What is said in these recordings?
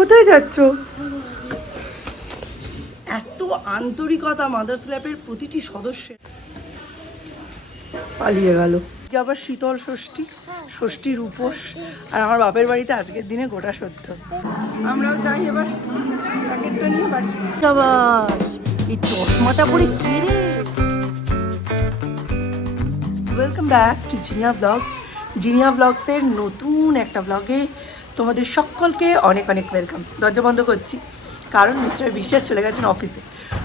কোথায় যাচ্ছ? এত আন্তরিকতা মাদার্স ল্যাবের প্রতিটি সদস্যের। পালিয়ে গেল। আবার শীতল ষষ্ঠী, ষষ্ঠীর উপোস, আর আমার বাপের বাড়িতে আজকের দিনে গোটা সদ্য। আমরাও যাই এবার প্যাকেটটা নিয়ে বাড়ি। আবার এই চশমাটা পরে কে রে? Welcome back to Zinnia blogs. জিনিয়া ব্লগসের নতুন একটা ব্লগে তোমাদের সকলকে অনেক অনেক ওয়েলকাম। দরজা বন্ধ করছি কারণ মিস্টার বিশ্বাস চলে গেছেন অফিসে।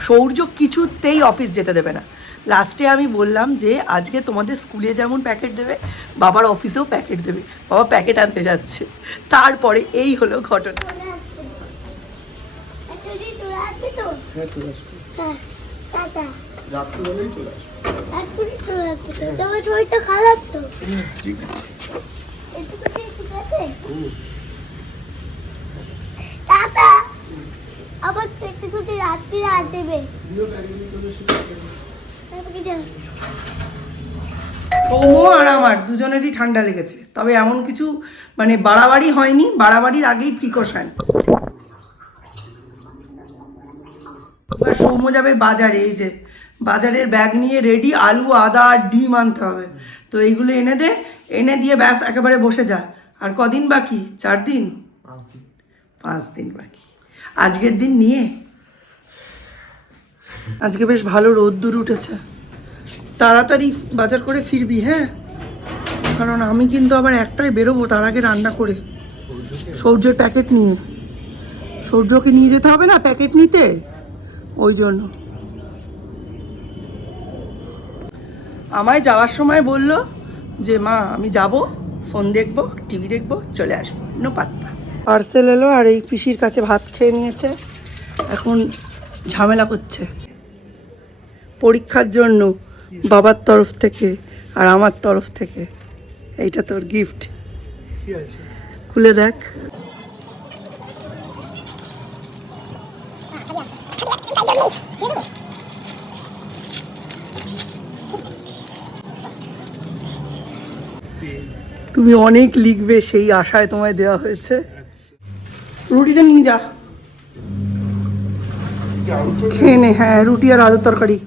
সৌর্য কিছুতেই অফিস যেতে দেবে না। লাস্টে আমি বললাম যে আজকে তোমাদের স্কুলে যেমন প্যাকেট দেবে, বাবার অফিসেও প্যাকেট দেবে। বাবা প্যাকেট আনতে যাচ্ছে। তারপরে এই হলো ঘটনা। খারাপ তো আবার রাত্রি রাত দেবে। সৌম্য আর আমার দুজনেরই ঠান্ডা লেগেছে, তবে এমন কিছু মানে বাড়াবাড়ি হয়নি। বাড়াবাড়ির আগেই প্রিকশন। এবার সৌম্য যাবে বাজারে, এই যে বাজারের ব্যাগ নিয়ে রেডি। আলু, আদা আর ডিম আনতে হবে। তো এইগুলো এনে দে, এনে দিয়ে ব্যাস একেবারে বসে যা। আর কদিন বাকি? 4 দিন, 5 দিন বাকি আজকের দিন নিয়ে। আজকে বেশ ভালো রোদ্দুর উঠেছে। তাড়াতাড়ি বাজার করে ফিরবি, হ্যাঁ? কারণ আমি কিন্তু আবার একটাই বেরোবো, তার আগে রান্না করে। সৌর্যের প্যাকেট নিয়ে, সৌর্যকে নিয়ে যেতে হবে না প্যাকেট নিতে, ওই জন্য। আমায় যাওয়ার সময় বলল যে মা আমি যাব, ফোন দেখবো, টিভি দেখবো, চলে আসবো। নো পাত্তা। পার্সেল এলো আর এই পিসির কাছে ভাত খেয়ে নিয়েছে, এখন ঝামেলা করছে। পরীক্ষার জন্য বাবার তরফ থেকে আর আমার তরফ থেকে এইটা তোর গিফট। খুলে দেখ। তুমি অনেক লিখবে সেই আশায় তোমায় দেওয়া হয়েছে। রুটিটা নিয়ে যা, খেয়ে নে। হ্যাঁ, রুটি আর আলুর তরকারি।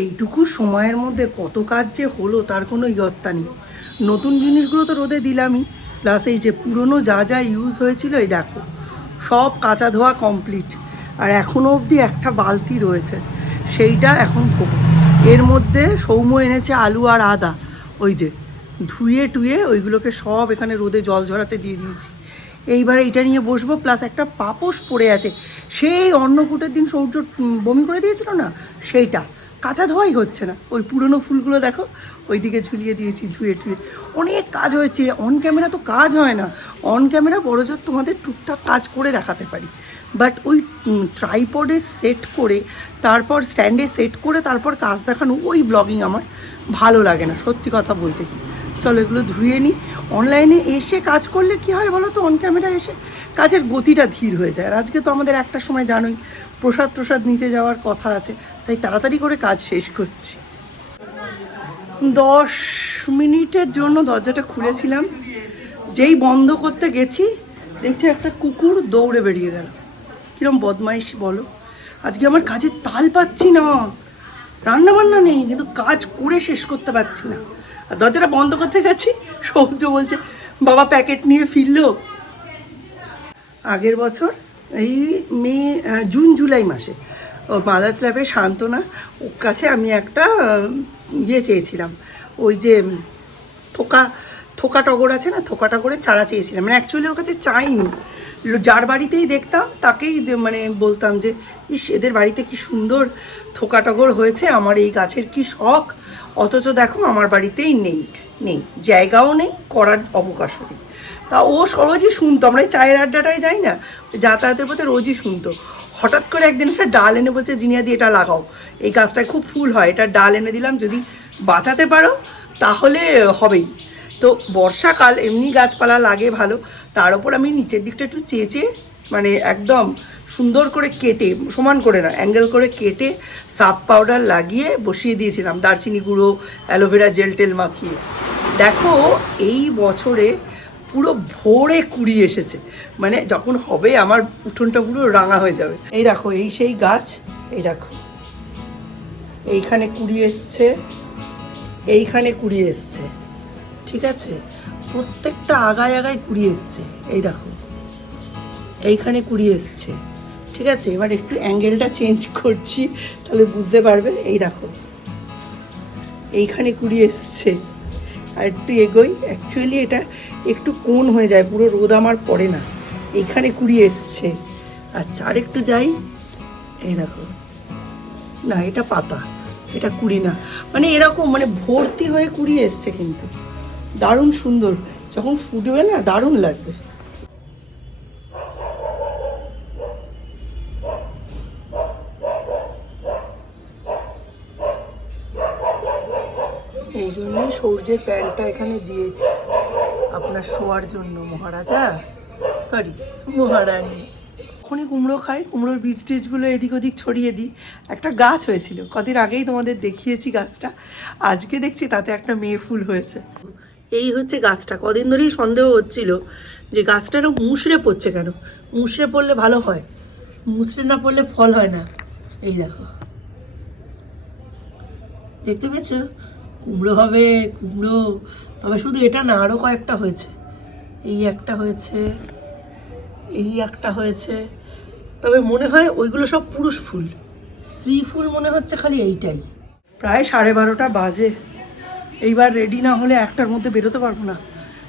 এইটুকু সময়ের মধ্যে কত কাজ যে হলো তার কোনো ইয়ত্তা নেই। নতুন জিনিসগুলো তো রোদে দিলামই, প্লাস এই যে পুরনো যা যা ইউজ হয়েছিল এই দেখো সব কাচা ধোয়া কমপ্লিট। আর এখনও অবধি একটা বালতি রয়েছে, সেইটা এখন ধোবো। এর মধ্যে সৌম্য এনেছে আলু আর আদা, ওই যে ধুয়ে টুয়ে ওইগুলোকে সব এখানে রোদে জল ঝরাতে দিয়ে দিয়েছি। এইবার এইটা নিয়ে বসবো। প্লাস একটা পাপোশ পড়ে আছে, সেই অন্নকূটের দিন সৌর্য বমি করে দিয়েছিল না, সেইটা কাঁচা ধোয়াই হচ্ছে না। ওই পুরনো ফুলগুলো দেখো ওইদিকে ঝুলিয়ে দিয়েছি ধুয়ে টুয়ে। অনেক কাজ হয়েছে। অন ক্যামেরা তো কাজ হয় না। অন ক্যামেরা বড়জোর তোমাদের টুকটাক কাজ করে দেখাতে পারি, বাট ওই ট্রাইপডে সেট করে তারপর স্ট্যান্ডে সেট করে তারপর কাজ দেখানো, ওই ব্লগিং আমার ভালো লাগে না সত্যি কথা বলতে কি। চলো এগুলো ধুয়ে নিই। অনলাইনে এসে কাজ করলে কি হয় বলো তো, অন ক্যামেরা এসে কাজের গতিটা ধীর হয়ে যায়। আর আজকে তো আমাদের একটা সময় জানোই প্রসাদ নিতে যাওয়ার কথা আছে, তাই তাড়াতাড়ি করে কাজ শেষ করছি। 10 মিনিটের জন্য দরজাটা খুলেছিলাম, যেই বন্ধ করতে গেছি দেখছি একটা কুকুর দৌড়ে বেরিয়ে গেল। কিরম বদমাইশি বলো। আজকে আমার কাজের তাল পাচ্ছি না, রান্নাবান্না নেই কিন্তু কাজ করে শেষ করতে পারছি না। আর দরজাটা বন্ধ করতে গেছি, সৌর্য বলছে বাবা প্যাকেট নিয়ে ফিরলো। আগের বছর এই জুন জুলাই মাসে ও মাদার্স ল্যাবে শান্তনা ওর কাছে আমি একটা চেয়েছিলাম, ওই যে থোকা টগর আছে না, থোকা টগরের চারা চেয়েছিলাম। মানে অ্যাকচুয়ালি ওর কাছে চাইনি, যার বাড়িতেই দেখতাম তাকেই মানে বলতাম যে ইস এদের বাড়িতে কি সুন্দর থোকা টগর হয়েছে, আমার এই গাছের কি শখ। অথচ দেখো আমার বাড়িতেই নেই, জায়গাও নেই, করার অবকাশও নেই। তা ও রোজই শুনতো, আমরা এই চায়ের আড্ডাটায় যাই না, যাতায়াতের পথে রোজই শুনতো। হঠাৎ করে একদিন একটা ডাল এনে বলছে জিনিয়া দিয়ে এটা লাগাও, এই গাছটায় খুব ফুল হয়, এটা ডাল এনে দিলাম, যদি বাঁচাতে পারো তাহলে হবেই। তো বর্ষাকাল এমনি গাছপালা লাগে ভালো, তার ওপর আমি নিচের দিকটা একটু চেঁচে মানে একদম সুন্দর করে কেটে, সমান করে না অ্যাঙ্গেল করে কেটে সার্ফ পাউডার লাগিয়ে বসিয়ে দিয়েছিলাম, দারচিনি গুঁড়ো অ্যালোভেরা জেল টেল মাখিয়ে। দেখো এই বছরে পুরো ভোরে কুড়ি এসেছে, মানে যখন হবে আমার উঠোনটা পুরো রাঙা হয়ে যাবে। এই দেখো, এই সেই গাছ, এই দেখো এইখানে কুড়ি এসছে, এইখানে কুড়ি এসছে, ঠিক আছে, প্রত্যেকটা আগায় আগায় কুড়ি এসছে। এই দেখো এইখানে কুড়ি এসছে, ঠিক আছে। এবার একটু অ্যাঙ্গেলটা চেঞ্জ করছি, তাহলে বুঝতে পারবে। এই দেখো এইখানে কুড়ি এসছে, আর একটু এগোই, অ্যাকচুয়ালি এটা একটু কোণ হয়ে যায়, পুরো রোদ আমার পড়ে না। এইখানে কুড়ি এসছে। আচ্ছা, আর একটু যাই, এই দেখো, না এটা পাতা, এটা কুড়ি না, মানে এরকম মানে ভর্তি হয়ে কুড়ি এসছে, কিন্তু দারুণ সুন্দর, যখন ফুটবে না দারুণ লাগবে। এই জন্যই সূর্যের প্যান্টটা এখানে দিয়েছি আপনার শোয়ার জন্য, মহারাজা, সরি মহারানী। যখনই কুমড়ো খাই, কুমড়োর বীজ টিজগুলো এদিক ওদিক ছড়িয়ে দিই। একটা গাছ হয়েছিল কদিন আগেই, তোমাদের দেখিয়েছি গাছটা, আজকে দেখছি তাতে একটা মেয়ে ফুল হয়েছে। এই হচ্ছে গাছটা, কদিন ধরেই সন্দেহ হচ্ছিল যে গাছটার মুষড়ে পড়ছে কেন, মুষড়ে পড়লে ভালো হয়, মুষড়ে না পড়লে ফল হয় না। এই দেখো, দেখতে পেয়েছ, কুমড়ো হবে, কুমড়ো। তবে শুধু এটা না, আরও কয়েকটা হয়েছে, এই একটা হয়েছে, এই একটা হয়েছে। তবে মনে হয় ওইগুলো সব পুরুষ ফুল, স্ত্রী ফুল মনে হচ্ছে খালি এইটাই। প্রায় 12:30 বাজে, এইবার রেডি না হলে 1টার মধ্যে বেরোতে পারবো না।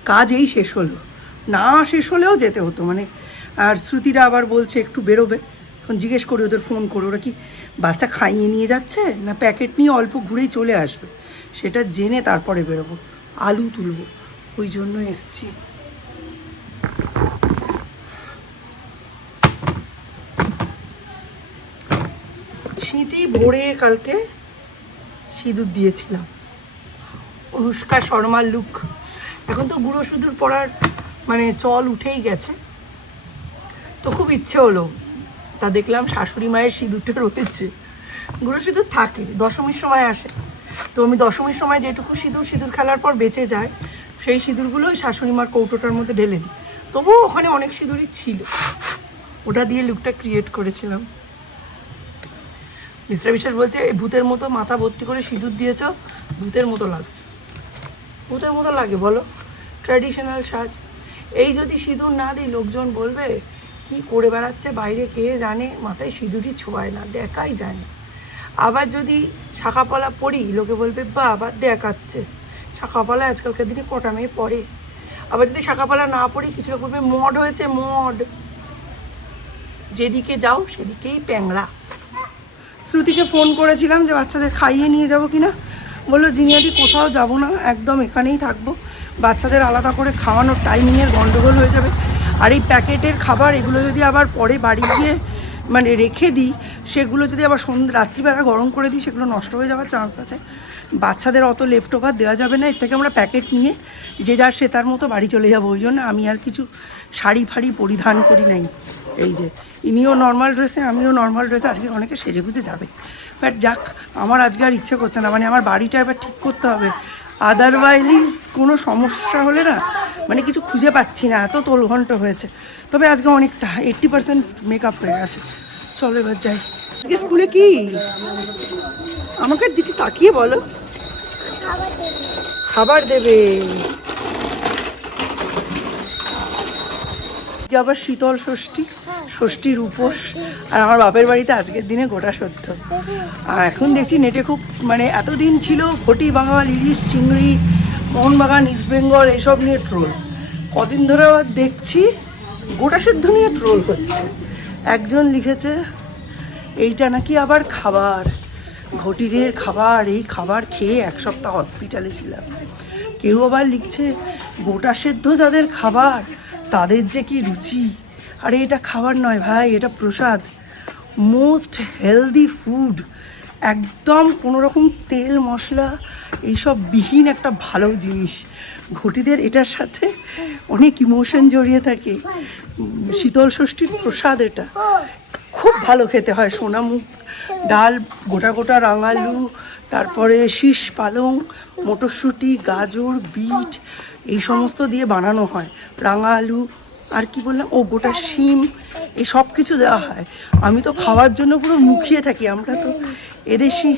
কাজ এই শেষ হলো, না শেষ হলেও যেতে হতো মানে। আর শ্রুতিরা আবার বলছে একটু বেরোবে, এখন জিজ্ঞেস করি ওদের, ফোন করে, ওরা কি বাচ্চা খাইয়ে নিয়ে যাচ্ছে না প্যাকেট নিয়ে অল্প ঘুরেই চলে আসবে, সেটা জেনে তারপরে বেরোবো। আলু তুলবো, ওই জন্য এসছি। শীতই ভোরে কালকে সিঁদুর দিয়েছিলাম, অনুষ্কা শর্মার লুক। এখন তো গুঁড়ো সিঁদুর পরার মানে চল উঠেই গেছে, তো খুব ইচ্ছে হলো, তা দেখলাম শাশুড়ি মায়ের সিঁদুরটা রয়েছে। গুঁড়ো সিঁদুর থাকে, দশমীর সময় আসে, তো আমি দশমীর সময় যেটুকু সিঁদুর খেলার পর বেঁচে যায়, সেই সিঁদুরগুলো ওই শাশুড়ি মার কৌটোটার মধ্যে ঢেলে দিই। তবুও ওখানে অনেক সিঁদুরই ছিল, ওটা দিয়ে লুকটা ক্রিয়েট করেছিলাম। মিস্টার বিশ্বাস বলছে, এই ভূতের মতো মাথা ভর্তি করে সিঁদুর দিয়েছ, ভূতের মতো লাগছে। ভূতের মতো লাগে বলো, ট্র্যাডিশনাল সাজ। এই যদি সিঁদুর না দিই, লোকজন বলবে কি করে বেড়াচ্ছে বাইরে, কে জানে, মাথায় সিঁদুরই ছোঁয়ায় না, দেখাই যায় না। আবার যদি শাঁখাপলা পরি, লোকে বলবে বা আবার দেখাচ্ছে, শাঁখাপলা আজকালকার দিনে কটা মেয়ে পরে। আবার যদি শাঁখাপলা না পরি, কিছু বলবে মড হয়েছে, মড। যেদিকে যাও সেদিকেই প্যাংরা। শ্রুতিকে ফোন করেছিলাম যে বাচ্চাদের খাইয়ে নিয়ে যাব কিনা, বললো জিনিয়াদি কোথাও যাব না, একদম এখানেই থাকবো, বাচ্চাদের আলাদা করে খাওয়ানোর টাইমিংয়ের গন্ডগোল হয়ে যাবে। আর এই প্যাকেটের খাবার এগুলো যদি আবার পরে বাড়ি গিয়ে মানে রেখে দিই, সেগুলো যদি আবার রাত্রিবেলা গরম করে দিই, সেগুলো নষ্ট হয়ে যাওয়ার চান্স আছে। বাচ্চাদের অত লেফট ওভার দেওয়া যাবে না, এর থেকে আমরা প্যাকেট নিয়ে যে যার সে তার মতো বাড়ি চলে যাবো। ওই জন্য আমি আর কিছু শাড়ি ফাড়ি পরিধান করি নাই। এই যে ইনিও নর্মাল ড্রেসে, আমিও নর্মাল ড্রেসে, আজকে অনেকে সেজে গুজে যাবে, বাট যাক, আমার আজকে আর ইচ্ছে করছে না, মানে আমার বাড়িটা এবার ঠিক করতে হবে। আদারওয়াইজ কোনো সমস্যা হলে না, মানে কিছু খুঁজে পাচ্ছি না, এত তোলঘন্ট হয়েছে। তবে আজকে অনেকটা 80% মেকআপ হয়ে গেছে। চলো এবার যাই। আজকে স্কুলে কি, আমাকে দিকে তাকিয়ে বলো। খাবার দেবে, আবার শীতল ষষ্ঠী, ষষ্ঠীর উপোস, আর আমার বাপের বাড়িতে আজকের দিনে গোটা সত্য। আর এখন দেখছি নেটে খুব মানে এতদিন ছিল ঘটি বাঙাল, ইলিশ, চিংড়ি, মোহনবাগান, ইস্ট বেঙ্গল, এসব নিয়ে ট্রোল। কদিন ধরে আবার দেখছি গোটা সেদ্ধ নিয়ে ট্রোল হচ্ছে। একজন লিখেছে এইটা নাকি আবার খাবার, ঘটিদের খাবার, এই খাবার খেয়ে 1 সপ্তাহ হসপিটালে ছিলাম। কেউ আবার লিখছে গোটা সেদ্ধ যাদের খাবার, তাদের যে কি রুচি। আরে এটা খাবার নয় ভাই, এটা প্রসাদ, মোস্ট হেলদি ফুড, একদম কোনো রকম তেল মশলা এইসব বিহীন একটা ভালো জিনিস। ঘটিদের এটার সাথে অনেক ইমোশন জড়িয়ে থাকে। শীতল ষষ্ঠীর প্রসাদ এটা, খুব ভালো খেতে হয়। সোনামুগ ডাল, গোটা গোটা রাঙালু, তারপরে শীষ পালং, মটরশুঁটি, গাজর, বিট, এই সমস্ত দিয়ে বানানো হয়। রাঙা আলু আর কি বললাম, ও গোটা শিম, এই সব কিছু দেওয়া হয়। আমি তো খাওয়ার জন্য পুরো মুখিয়ে থাকি। আমরা তো এদেশি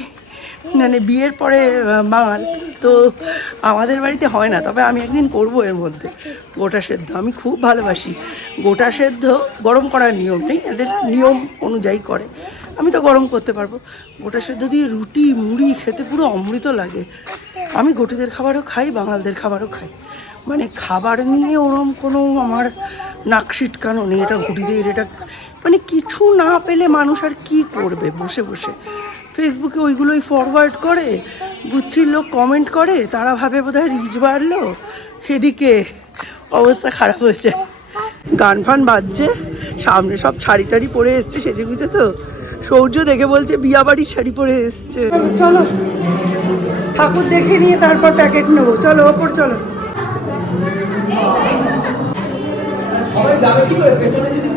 মানে বিয়ের পরে বাঙাল, তো আমাদের বাড়িতে হয় না। তবে আমি একদিন করবো এর মধ্যে গোটা সেদ্ধ। আমি খুব ভালোবাসি গোটা সেদ্ধ। গরম করার নিয়ম নেই, এদের নিয়ম অনুযায়ী করে। আমি তো গরম করতে পারবো। গোটা সেদ্ধ দিয়ে রুটি মুড়ি খেতে পুরো অমৃত লাগে। আমি ঘটিদের খাবারও খাই, বাঙালদের খাবারও খাই। মানে খাবার নিয়ে ওরম কোনো আমার নাক সিটকানো নেই। এটা ঘটিদের, এটা মানে কিছু না পেলে মানুষ আর কি করবে বসে বসে। ফেসবুকে ওইগুলোই ফরওয়ার্ড করে, গুচ্ছির লোক কমেন্ট করে, তারা ভাবে বোধহয় রিচ বাড়লো, এদিকে অবস্থা খারাপ হয়েছে। গান ফান বাজছে, সামনে সব শাড়ি টাড়ি পরে এসছে সেজে গুজে। তো সৌর্য দেখে বলছে বিয়া বাড়ির শাড়ি পরে এসছে। চলো ঠাকুর দেখে নিয়ে তারপর প্যাকেট নেবো। চলো ওপর চলো। সবাই যাবে কি করে, পেছনে যদি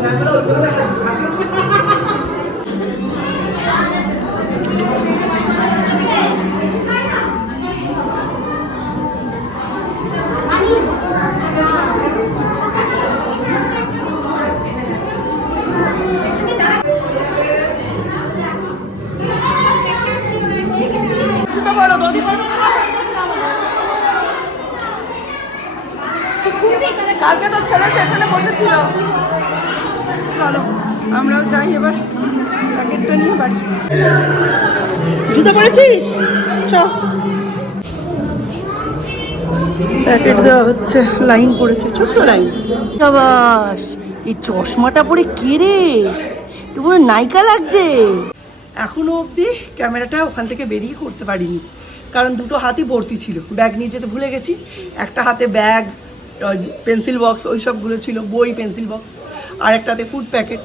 কালকে তো ছেলের পেছনে বসেছিল। চলো আমরাও যাই এবার প্যাকেটটা নিয়ে বাড়ি। জুতো পরেছিস? চ। প্যাকেট দেওয়া হচ্ছে, লাইন পড়েছে, ছোট্ট লাইন। বাবাস, এই চশমাটা পরে কে রে? তোমার নায়িকা লাগছে। এখনো অবধি ক্যামেরাটা ওখান থেকে বেরিয়ে করতে পারিনি, কারণ দুটো হাতই ভর্তি ছিল। ব্যাগ নিয়ে যেতে ভুলে গেছি। একটা হাতে ব্যাগ, পেন্সিল বক্স ওই সবগুলো ছিল, বই, পেন্সিল বক্স, আর একটাতে ফুড প্যাকেট।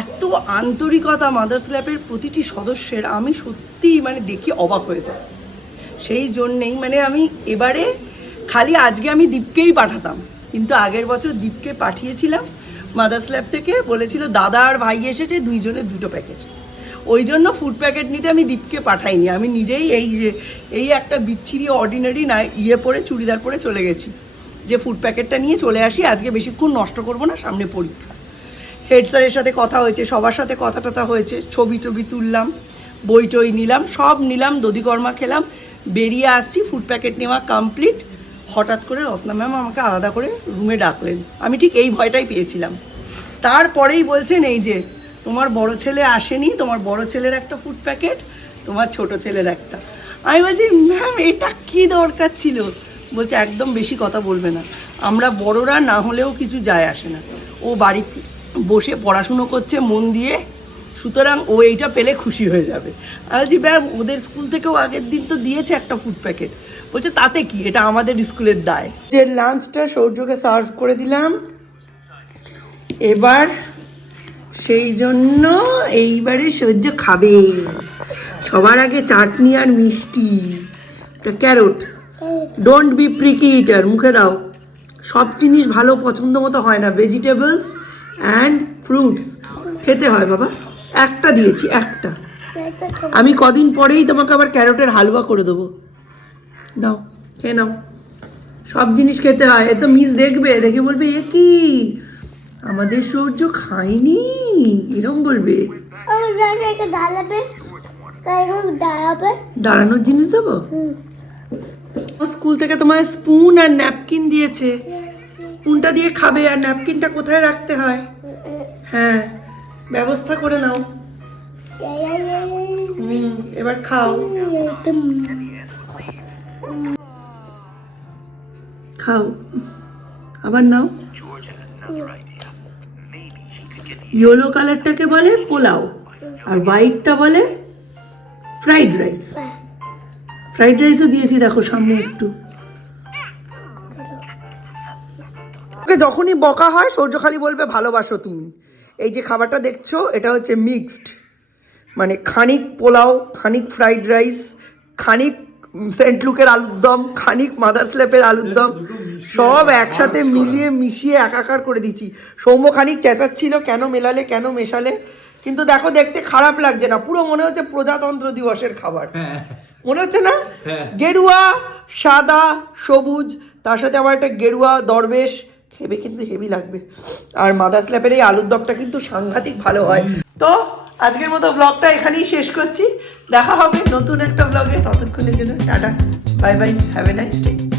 এত আন্তরিকতা মাদার্স ল্যাবের প্রতিটি সদস্যের, আমি সত্যিই মানে দেখি অবাক হয়ে যায়। সেই জন্যেই মানে আমি এবারে খালি আজকে আমি দীপকেই পাঠাতাম, কিন্তু আগের বছর দীপকে পাঠিয়েছিলাম মাদার্স ল্যাব থেকে। বলেছিল দাদা আর ভাই এসেছে, দুইজনের দুটো প্যাকেজ। ওই জন্য ফুড প্যাকেট নিতে আমি দীপকে পাঠাইনি। আমি নিজেই এই একটা বিচ্ছিরি অর্ডিনারি না পরে চুড়িদার পরে চলে গেছি, যে ফুড প্যাকেটটা নিয়ে চলে আসি, আজকে বেশিক্ষণ নষ্ট করবো না, সামনে পরীক্ষা। হেড স্যারের সাথে কথা হয়েছে, সবার সাথে কথা টথা হয়েছে, ছবি টবি তুললাম, বই টই নিলাম, সব নিলাম, দধিকর্মা খেলাম, বেরিয়ে আসছি। ফুড প্যাকেট নেওয়া কমপ্লিট। হঠাৎ করে রত্না ম্যাম আমাকে আলাদা করে রুমে ডাকলেন। আমি ঠিক এই ভয়টাই পেয়েছিলাম। তারপরেই বলছেন এই যে তোমার বড় ছেলে আসেনি, তোমার বড় ছেলের একটা ফুড প্যাকেট, তোমার ছোট ছেলের একটা। আমি বলছি ম্যাম এটা কী দরকার ছিল? বলছে একদম বেশি কথা বলবে না, আমরা বড়রা না হলেও কিছু যায় আসে না, ও বাড়িতে বসে পড়াশুনো করছে মন দিয়ে, সুতরাং ও এইটা পেলে খুশি হয়ে যাবে। আমি বলছি ম্যাম ওদের স্কুল থেকেও আগের দিন তো দিয়েছে একটা ফুড প্যাকেট। বলছে তাতে কি, এটা আমাদের স্কুলের দায়। যে লাঞ্চটা সৌর্যকে সার্ভ করে দিলাম এবার, সেই জন্য এইবারে সৌর্য খাবে। সবার আগে চাটনি আর মিষ্টি, ক্যারট। ডোন্ট বি প্রিকি ইটার, মুখে দাও। সব জিনিস ভালো পছন্দ মতো হয় না, ভেজিটেবলস অ্যান্ড ফ্রুটস খেতে হয় বাবা। একটা দিয়েছি, একটা। আমি কদিন পরেই তোমাকে আবার ক্যারটের হালুয়া করে দেবো। নাও খেয়ে নাও, সব জিনিস খেতে হয়। এ তো মিস দেখবে, দেখে বলবে এ কি আমাদের সৌর্য খায়নি, এরকম বলবে। দাঁড়ানোর জিনিস দেবো। স্কুল থেকে তোমার স্পুন আর ন্যাপকিন দিয়েছে, স্পুনটা দিয়ে খাবে। আর ন্যাপকিনটা কোথায় রাখতে হয়, হ্যাঁ ব্যবস্থা করে নাও। এবার খাও, খাও, আবার নাও। ইয়েলো কালারটাকে বলে পোলাও, আর হোয়াইটটা বলে ফ্রাইড রাইস। ফ্রাইড রাইসও দিয়েছি দেখো সামনে একটু। ওকে যখনই বকা হয় সৌর্য খালি বলবে ভালোবাসো তুমি। এই যে খাবারটা দেখছো এটা হচ্ছে মিক্সড, মানে খানিক পোলাও, খানিক ফ্রাইড রাইস, খানিক সেন্ট লুকের আলুর দম, খানিক মাদার্স ল্যাবের আলুর দম, সব একসাথে মিলিয়ে মিশিয়ে একাকার করে দিচ্ছি। সৌম্য খানিক চেঁচাচ্ছিল কেন মেলালে, কেন মেশালে, কিন্তু দেখো দেখতে খারাপ লাগছে না, পুরো মনে হচ্ছে প্রজাতন্ত্র দিবসের খাবার। মনে হচ্ছে না? গেরুয়া, সাদা, সবুজ, তার সাথে আবার একটা গেরুয়া দরবেশ, খেবে কিন্তু হেভি লাগবে। আর মাদার স্ল্যাপের এই আলুর দমটা কিন্তু সাংঘাতিক ভালো হয়। তো আজকের মতো ব্লগটা এখানেই শেষ করছি, দেখা হবে নতুন একটা ব্লগে, ততক্ষণের জন্য tata, bye bye, have a nice day.